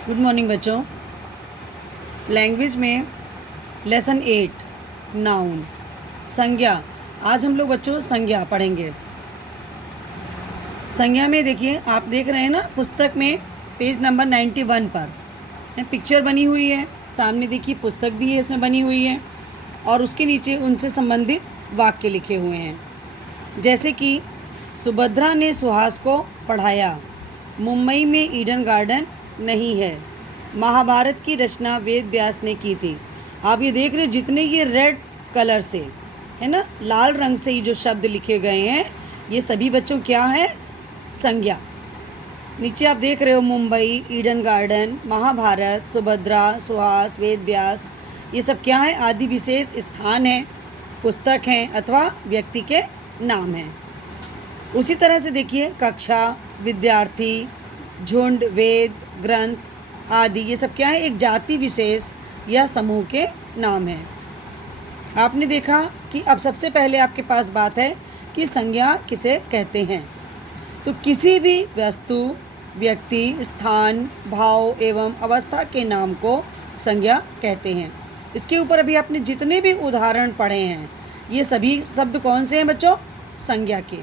Good morning बच्चों। Language में lesson 8 noun संज्ञा। आज हम लोग बच्चों संज्ञा पढ़ेंगे। संज्ञा में देखिए, आप देख रहे हैं ना पुस्तक में पेज नंबर 91 पर पिक्चर बनी हुई है। सामने देखिए पुस्तक भी है इसमें बनी हुई है और उसके नीचे उनसे संबंधित वाक्य लिखे हुए हैं। जैसे कि सुभद्रा ने सुहास को पढ़ाया, मुंबई में ईडन गार्डन नहीं है, महाभारत की रचना वेद व्यास ने की थी। आप ये देख रहे हो जितने ये रेड कलर से है ना, लाल रंग से ये जो शब्द लिखे गए हैं ये सभी बच्चों क्या है? संज्ञा। नीचे आप देख रहे हो मुंबई, ईडन गार्डन, महाभारत, सुभद्रा, सुहास, वेद व्यास, ये सब क्या है? आदि विशेष स्थान हैं, पुस्तक हैं अथवा व्यक्ति के नाम हैं। उसी तरह से देखिए कक्षा, विद्यार्थी, झुंड, वेद, ग्रंथ आदि, ये सब क्या है? एक जाति विशेष या समूह के नाम हैं। आपने देखा कि अब सबसे पहले आपके पास बात है कि संज्ञा किसे कहते हैं। तो किसी भी वस्तु, व्यक्ति, स्थान, भाव एवं अवस्था के नाम को संज्ञा कहते हैं। इसके ऊपर अभी आपने जितने भी उदाहरण पढ़े हैं ये सभी शब्द कौन से हैं बच्चों? संज्ञा के।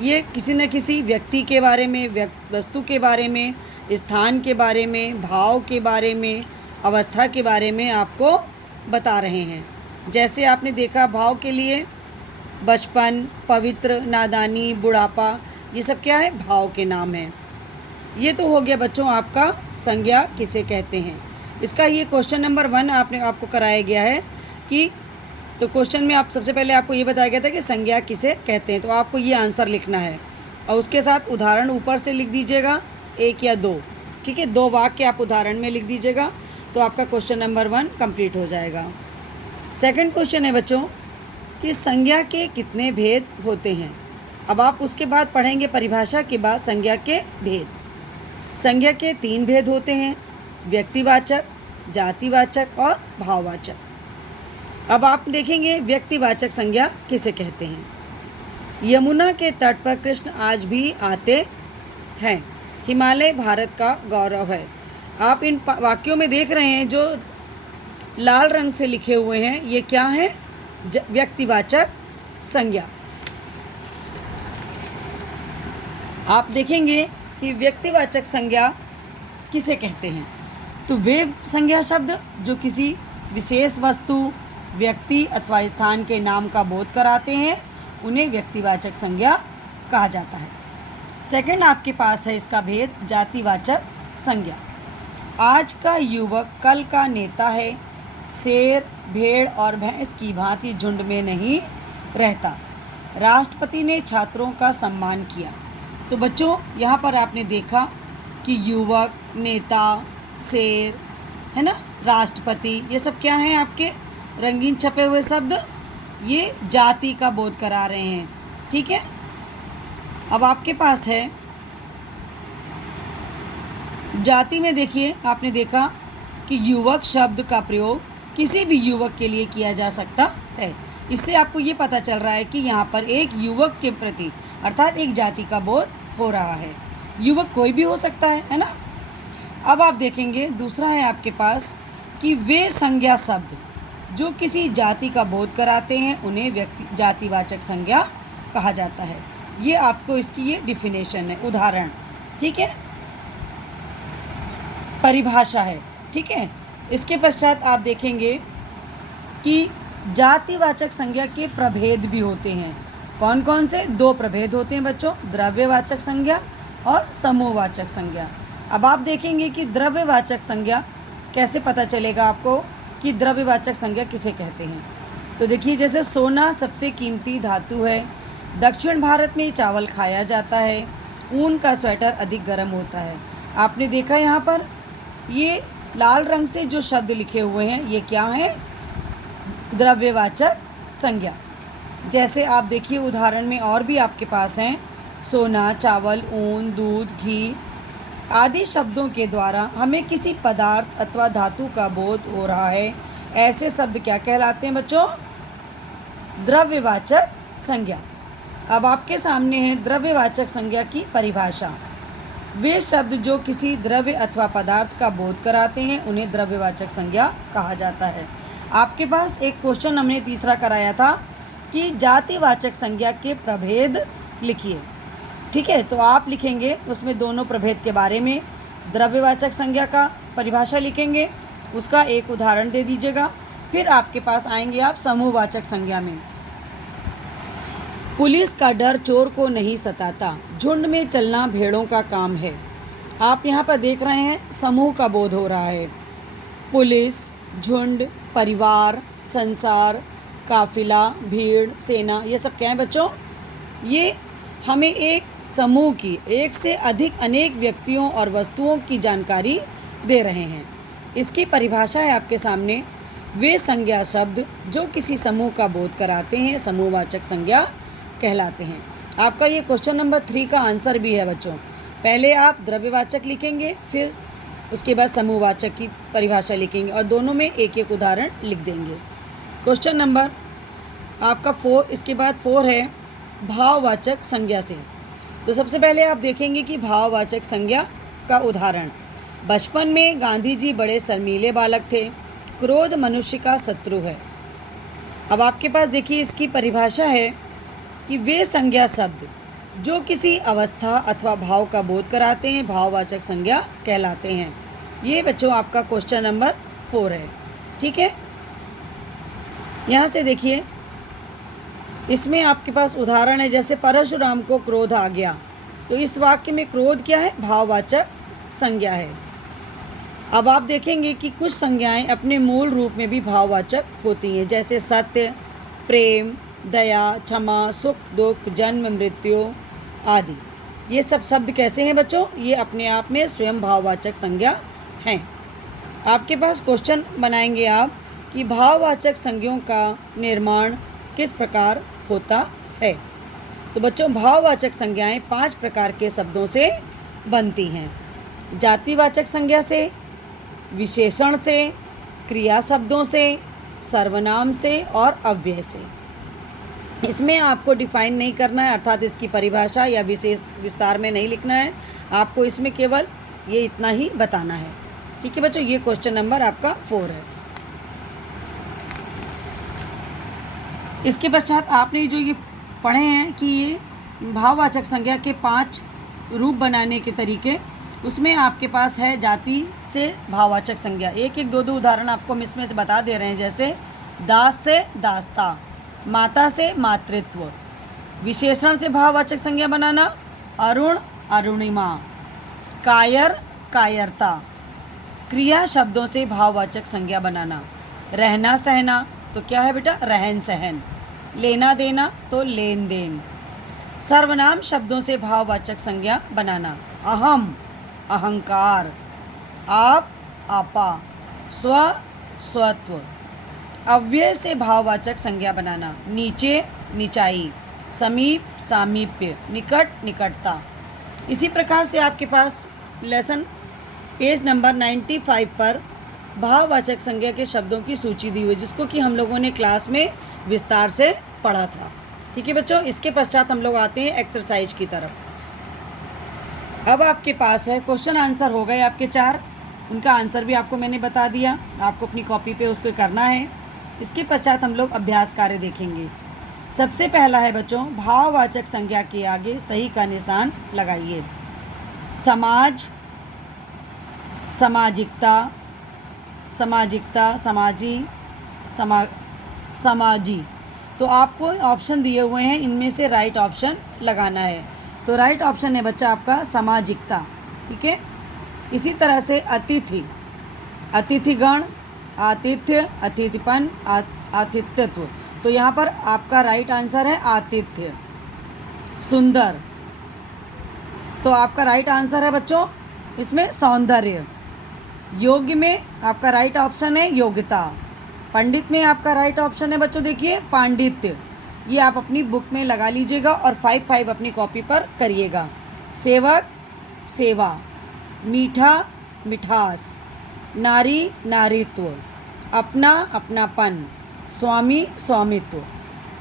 ये किसी न किसी व्यक्ति के बारे में, वस्तु के बारे में, स्थान के बारे में, भाव के बारे में, अवस्था के बारे में आपको बता रहे हैं। जैसे आपने देखा भाव के लिए बचपन, पवित्र, नादानी, बुढ़ापा, ये सब क्या है? भाव के नाम हैं। ये तो हो गया बच्चों आपका संज्ञा किसे कहते हैं। इसका ये क्वेश्चन नंबर 1 आपको कराया गया है कि तो क्वेश्चन में आप सबसे पहले आपको ये बताया गया था कि संज्ञा किसे कहते हैं। तो आपको ये आंसर लिखना है और उसके साथ उदाहरण ऊपर से लिख दीजिएगा, 1 या 2, ठीक है? 2 वाक्य आप उदाहरण में लिख दीजिएगा तो आपका क्वेश्चन नंबर 1 कंप्लीट हो जाएगा। सेकंड क्वेश्चन है बच्चों कि संज्ञा के कितने भेद होते हैं। अब आप उसके बाद पढ़ेंगे परिभाषा के बाद संज्ञा के भेद। संज्ञा के 3 भेद होते हैं, व्यक्तिवाचक, जातिवाचक और भाववाचक। अब आप देखेंगे व्यक्तिवाचक संज्ञा किसे कहते हैं। यमुना के तट पर कृष्ण आज भी आते हैं, हिमालय भारत का गौरव है। आप इन वाक्यों में देख रहे हैं जो लाल रंग से लिखे हुए हैं ये क्या है? व्यक्तिवाचक संज्ञा। आप देखेंगे कि व्यक्तिवाचक संज्ञा किसे कहते हैं। तो वे संज्ञा शब्द जो किसी विशेष वस्तु, व्यक्ति अथवा स्थान के नाम का बोध कराते हैं उन्हें व्यक्तिवाचक संज्ञा कहा जाता है। सेकंड आपके पास है इसका भेद, जातिवाचक संज्ञा। आज का युवक कल का नेता है, शेर, भेड़ और भैंस की भांति झुंड में नहीं रहता, राष्ट्रपति ने छात्रों का सम्मान किया। तो बच्चों यहाँ पर आपने देखा कि युवक, नेता, शेर, है ना, राष्ट्रपति, ये सब क्या हैं? आपके रंगीन छपे हुए शब्द, ये जाति का बोध करा रहे हैं, ठीक है? अब आपके पास है जाति में देखिए, आपने देखा कि युवक शब्द का प्रयोग किसी भी युवक के लिए किया जा सकता है। इससे आपको ये पता चल रहा है कि यहाँ पर एक युवक के प्रति अर्थात एक जाति का बोध हो रहा है। युवक कोई भी हो सकता है ना? अब आप देखेंगे दूसरा है आपके पास कि वे संज्ञा शब्द जो किसी जाति का बोध कराते हैं उन्हें जातिवाचक संज्ञा कहा जाता है। ये आपको इसकी ये डिफिनेशन है, उदाहरण, ठीक है, परिभाषा है, ठीक है। इसके पश्चात आप देखेंगे कि जातिवाचक संज्ञा के प्रभेद भी होते हैं। कौन कौन से? 2 प्रभेद होते हैं बच्चों, द्रव्यवाचक संज्ञा और समूहवाचक संज्ञा। अब आप देखेंगे कि द्रव्यवाचक संज्ञा कैसे पता चलेगा आपको कि द्रव्यवाचक संज्ञा किसे कहते हैं। तो देखिए जैसे सोना सबसे कीमती धातु है, दक्षिण भारत में चावल खाया जाता है, ऊन का स्वेटर अधिक गर्म होता है। आपने देखा यहाँ पर ये लाल रंग से जो शब्द लिखे हुए हैं ये क्या है? द्रव्यवाचक संज्ञा। जैसे आप देखिए उदाहरण में और भी आपके पास हैं, सोना, चावल, ऊन, दूध, घी आदि शब्दों के द्वारा हमें किसी पदार्थ अथवा धातु का बोध हो रहा है। ऐसे शब्द क्या कहलाते हैं बच्चों? द्रव्यवाचक संज्ञा। अब आपके सामने है द्रव्यवाचक संज्ञा की परिभाषा। वे शब्द जो किसी द्रव्य अथवा पदार्थ का बोध कराते हैं उन्हें द्रव्यवाचक संज्ञा कहा जाता है। आपके पास एक क्वेश्चन हमने तीसरा कराया था कि जातिवाचक संज्ञा के प्रभेद लिखिए। ठीक है, तो आप लिखेंगे उसमें दोनों प्रभेद के बारे में, द्रव्यवाचक संज्ञा का परिभाषा लिखेंगे, उसका एक उदाहरण दे दीजिएगा। फिर आपके पास आएंगे आप समूहवाचक संज्ञा में। पुलिस का डर चोर को नहीं सताता, झुंड में चलना भेड़ों का काम है। आप यहाँ पर देख रहे हैं समूह का बोध हो रहा है। पुलिस, झुंड, परिवार, संसार, काफिला, भीड़, सेना, ये सब क्या है बच्चों? ये हमें एक समूह की, एक से अधिक अनेक व्यक्तियों और वस्तुओं की जानकारी दे रहे हैं। इसकी परिभाषा है आपके सामने। वे संज्ञा शब्द जो किसी समूह का बोध कराते हैं समूहवाचक संज्ञा कहलाते हैं। आपका ये क्वेश्चन नंबर 3 का आंसर भी है बच्चों। पहले आप द्रव्यवाचक लिखेंगे, फिर उसके बाद समूहवाचक की परिभाषा लिखेंगे और दोनों में एक एक उदाहरण लिख देंगे। क्वेश्चन नंबर आपका 4, इसके बाद 4 है भाववाचक संज्ञा से। तो सबसे पहले आप देखेंगे कि भाववाचक संज्ञा का उदाहरण। बचपन में गांधी जी बड़े शर्मीले बालक थे। क्रोध मनुष्य का शत्रु है। अब आपके पास देखिए इसकी परिभाषा है कि वे संज्ञा शब्द जो किसी अवस्था अथवा भाव का बोध कराते हैं भाववाचक संज्ञा कहलाते हैं। ये बच्चों आपका क्वेश्चन नंबर 4 है। ठीक है, यहाँ से देखिए इसमें आपके पास उदाहरण है, जैसे परशुराम को क्रोध आ गया, तो इस वाक्य में क्रोध क्या है? भाववाचक संज्ञा है। अब आप देखेंगे कि कुछ संज्ञाएं अपने मूल रूप में भी भाववाचक होती हैं, जैसे सत्य, प्रेम, दया, क्षमा, सुख, दुख, जन्म, मृत्यु आदि। ये सब शब्द कैसे हैं बच्चों? ये अपने आप में स्वयं भाववाचक संज्ञा हैं। आपके पास क्वेश्चन बनाएंगे आप कि भाववाचक संज्ञों का निर्माण किस प्रकार होता है। तो बच्चों भाववाचक संज्ञाएं 5 प्रकार के शब्दों से बनती हैं। जातिवाचक संज्ञा से, विशेषण से, क्रिया शब्दों से, सर्वनाम से और अव्यय से। इसमें आपको डिफाइन नहीं करना है, अर्थात इसकी परिभाषा या विशेष विस्तार में नहीं लिखना है। आपको इसमें केवल ये इतना ही बताना है। ठीक है बच्चों, ये क्वेश्चन नंबर आपका 4 है। इसके पश्चात आपने जो ये पढ़े हैं कि ये भाववाचक संज्ञा के 5 रूप बनाने के तरीके, उसमें आपके पास है जाति से भाववाचक संज्ञा। एक एक दो दो उदाहरण आपको हम इसमें से बता दे रहे हैं, जैसे दास से दास्ता, माता से मातृत्व। विशेषण से भाववाचक संज्ञा बनाना, अरुण अरुणिमा, कायर कायरता। क्रिया शब्दों से भाववाचक संज्ञा बनाना, रहना सहना तो क्या है बेटा? रहन सहन। लेना देना तो लेन देन। सर्वनाम शब्दों से भाववाचक संज्ञा बनाना, अहम अहंकार, आप आपा, स्व स्वत्व। अव्यय से भाववाचक संज्ञा बनाना, नीचे नीचाई, समीप सामीप्य, निकट निकटता। इसी प्रकार से आपके पास लेसन पेज नंबर 95 पर भाववाचक संज्ञा के शब्दों की सूची दी हुई, जिसको कि हम लोगों ने क्लास में विस्तार से पढ़ा था। ठीक है बच्चों, इसके पश्चात हम लोग आते हैं एक्सरसाइज की तरफ। अब आपके पास है क्वेश्चन आंसर हो गए आपके 4, उनका आंसर भी आपको मैंने बता दिया, आपको अपनी कॉपी पे उसको करना है। इसके पश्चात हम लोग अभ्यास कार्य देखेंगे। सबसे पहला है बच्चों, भाववाचक संज्ञा के आगे सही का निशान लगाइए। समाज, सामाजिकता, सामाजिकता, समाजी, समाजी। तो आपको ऑप्शन दिए हुए हैं, इनमें से राइट ऑप्शन लगाना है। तो राइट ऑप्शन है बच्चा आपका समाजिकता। ठीक है, इसी तरह से अतिथि, अतिथिगण, आतिथ्य, अतिथिपन, आतिथ्यत्व। तो यहाँ पर आपका राइट आंसर है आतिथ्य। सुंदर, तो आपका राइट आंसर है बच्चों इसमें सौंदर्य। योग्य में आपका राइट ऑप्शन है योग्यता। पंडित में आपका राइट ऑप्शन है बच्चों देखिए पांडित्य। ये आप अपनी बुक में लगा लीजिएगा और 5 अपनी कॉपी पर करिएगा। सेवक, सेवा। मीठा, मिठास। नारी, नारीत्व। अपना, अपनापन। स्वामी, स्वामित्व।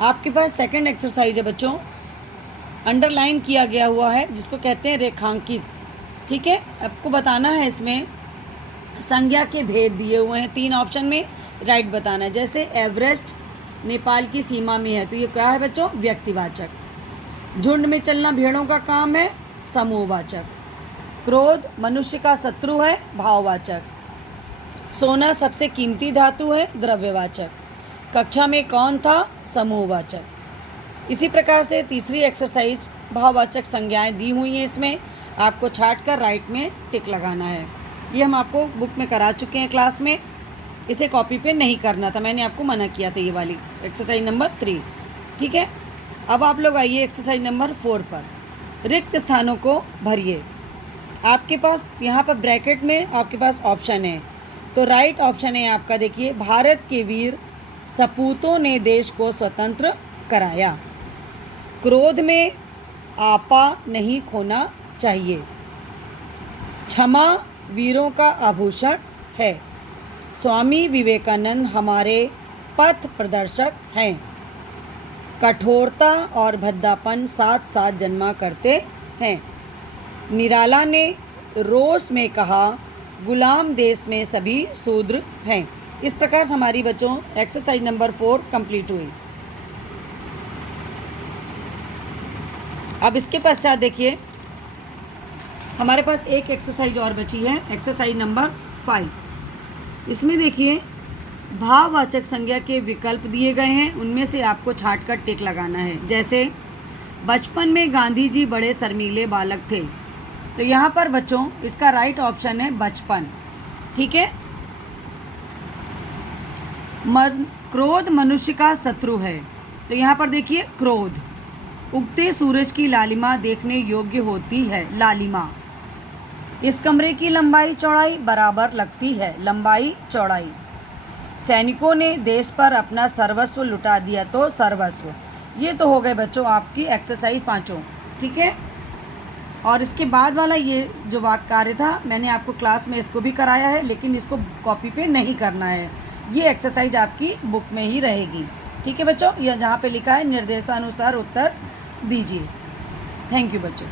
आपके पास सेकंड एक्सरसाइज है बच्चों, अंडरलाइन किया गया हुआ है, जिसको कहते हैं रेखांकित। ठीक है, आपको बताना है इसमें संज्ञा के भेद दिए हुए हैं 3 ऑप्शन में, राइट बताना है। जैसे एवरेस्ट नेपाल की सीमा में है, तो ये क्या है बच्चों, व्यक्तिवाचक। झुंड में चलना भेड़ों का काम है, समूहवाचक। क्रोध मनुष्य का शत्रु है, भाववाचक। सोना सबसे कीमती धातु है, द्रव्यवाचक। कक्षा में कौन था, समूहवाचक। इसी प्रकार से तीसरी एक्सरसाइज भाववाचक संज्ञाएं दी हुई हैं, इसमें आपको छाट कर राइट में टिक लगाना है। ये हम आपको बुक में करा चुके हैं क्लास में, इसे कॉपी पे नहीं करना था, मैंने आपको मना किया था, ये वाली एक्सरसाइज नंबर 3। ठीक है, अब आप लोग आइए एक्सरसाइज नंबर 4 पर। रिक्त स्थानों को भरिए। आपके पास यहाँ पर ब्रैकेट में आपके पास ऑप्शन है, तो राइट ऑप्शन है आपका, देखिए, भारत के वीर सपूतों ने देश को स्वतंत्र कराया। क्रोध में आपा नहीं खोना चाहिए। क्षमा वीरों का आभूषण है। स्वामी विवेकानंद हमारे पथ प्रदर्शक हैं। कठोरता और भद्दापन साथ साथ जन्मा करते हैं। निराला ने रोष में कहा, गुलाम देश में सभी शूद्र हैं। इस प्रकार से हमारी बच्चों एक्सरसाइज नंबर 4 कंप्लीट हुई। अब इसके पश्चात देखिए हमारे पास एक एक्सरसाइज और बची है, एक्सरसाइज नंबर 5। इसमें देखिए भाववाचक संज्ञा के विकल्प दिए गए हैं, उनमें से आपको छाट कर टिक लगाना है। जैसे बचपन में गांधी जी बड़े शर्मीले बालक थे, तो यहाँ पर बच्चों इसका राइट ऑप्शन है बचपन। ठीक है। क्रोध मनुष्य का शत्रु है, तो यहाँ पर देखिए क्रोध। उगते सूरज की लालिमा देखने योग्य होती है, लालिमा। इस कमरे की लंबाई चौड़ाई बराबर लगती है, लंबाई चौड़ाई। सैनिकों ने देश पर अपना सर्वस्व लुटा दिया, तो सर्वस्व। ये तो हो गए बच्चों आपकी एक्सरसाइज 5। ठीक है, और इसके बाद वाला ये जो वाक्य कार्य था मैंने आपको क्लास में इसको भी कराया है, लेकिन इसको कॉपी पे नहीं करना है, ये एक्सरसाइज आपकी बुक में ही रहेगी। ठीक है बच्चों, यह जहाँ पे लिखा है निर्देशानुसार उत्तर दीजिए। थैंक यू बच्चों।